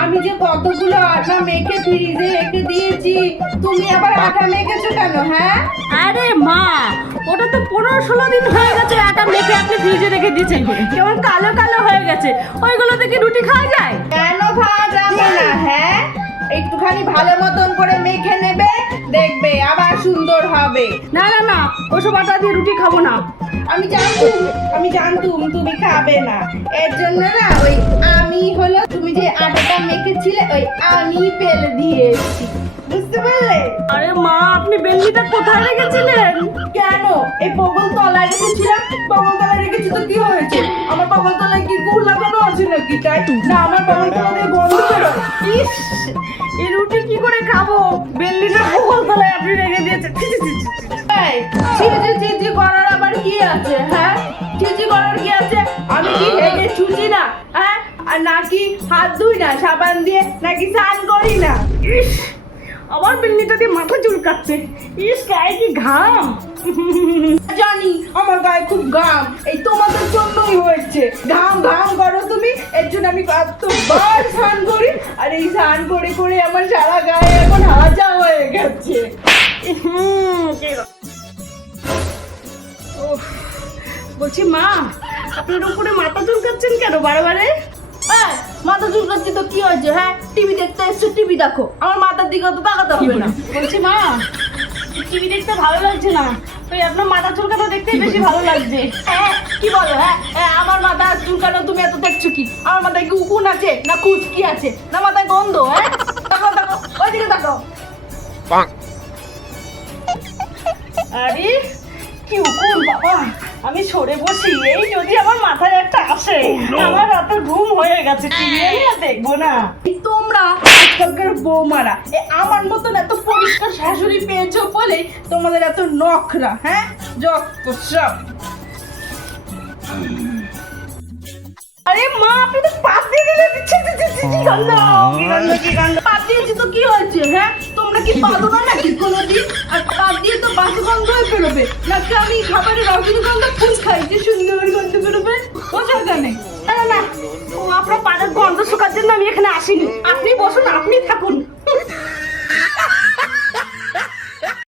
আমি যে কতগুলো আটা মেখে ফ্রিজে রেখে দিয়েছি, তুমি আবার আটা মেখেছো কেন? হ্যাঁ, আরে মা, ওটা তো 15-16 দিন হয়ে গেছে আটা মেখে আপনি ফ্রিজে রেখে দিয়েছেন, কেমন কালো কালো হয়ে গেছে। ওইগুলো থেকে রুটি খাওয়া যায়? কেন খাওয়া যাবে না? হ্যাঁ, একটুখানি ভালো মতন করে মেখে নেবে, দেখবে আবার সুন্দর হবে। না না না, ওসব আটা দিয়ে রুটি খাবো না। আমি জানতুম তুমি খাবে না, এর জন্য না ওই আমি হলো তুমি যে আটাটা মেখেছিলে ওই আমি ফেলে দিয়েছি, বুঝতে পারলে? আরে মা, আপনি বেলনিটা কোথায় রেখেছিলেন? কেন? এই বগল তলায় রেখেছিলাম। বগল তলায় রেখেছি তো কি হয়েছে? আমার বগল তলায় কি গুড় লাগানো আছে নাকি? তাই না, আমার বগল তলায় গন্ধ বেরোয়। ইস, এই রুটি কি করে খাবো? বেলনিটা বগল তলায় আপনি রেখে দিয়েছেন। ছি, ছি, ছি, ছি, ছি। এই, চিজি করার আবার কি আছে? হ্যাঁ, চিজি করার কি আছে? আমি কি হেগে চুচি না? হ্যাঁ, আর নাকি হাত ধুই না সাবান দিয়ে, নাকি স্নান করি না? ইস, আমার বেলনিটা দিয়ে মাথা চুলকাচ্ছে। ইস, গায়ে কি ঘাম। জানি আমার গায়ে খুব ঘাম, এই তোমাদের জন্যই হয়েছে। ঘাম ঘাম করো তুমি, এর জন্য আমি কতবার স্নান করি, আর এই স্নান করে করে আমার সারা গায়ে এখন হাজা হয়ে গেছে। উফ, বলছি মা, আপনার উপরে মাথা চুলকাচ্ছেন কেন বারে? হ্যাঁ, মাথা চুলকাচ্ছি তো কি হয়েছে? হ্যাঁ, টিভি দেখতে এসছো, টিভি দেখো, আমার মাথার দিকে তো তাকাতে হবে না। বলছি মা, টিভি দেখতে ভালো লাগছে না, ওই আপনার মাথা চুলকানো দেখতে বেশি ভালো লাগছে। হ্যাঁ, কি বলো? হ্যাঁ হ্যাঁ, আমার মাথা চুলকানো তুমি এত দেখছো কি? আমার মাথায় কি উকুন আছে, না কুচকি আছে, না মাথায় গন্ধ? হ্যাঁ, দেখো দেখো, ওইদিকে দেখো। আরে কি উকুন বাবা, আমি সরে বসি, এই যদি আমার মাথায় একটা আসে, আমার রাতে ঘুম হয়ে গেছে, টিভি আমি আর দেখবো না। এই তোমরা আজকালকার বৌমারা আমার মতন এত পরিষ্কার শাশুড়ি পেয়েছো বলে তোমাদের এত নখরা। হ্যাঁ, যত সব। আরে মা, আপনি তো পাত দিয়ে দিলেন। ছি, ছি, ছি, ছি, কি গন্ধ, কি গন্ধ, কি গন্ধ। পাত দিয়েছি তো কি হয়েছে? হ্যাঁ, তোমরা কি পাতো না নাকি কোনোদিন? আর পাত দিয়ে তো বাসি গন্ধ হয়ে বেরোবে, নাকি আমি খাবারের রজনীগন্ধা ফুল খাই যে সুন্দর গন্ধ বেরোবে? বোঝা নেই। না না না, ও আপনার পানের গন্ধ শুকার জন্য আমি এখানে আসিনি। আপনি বসুন, আপনি থাকুন।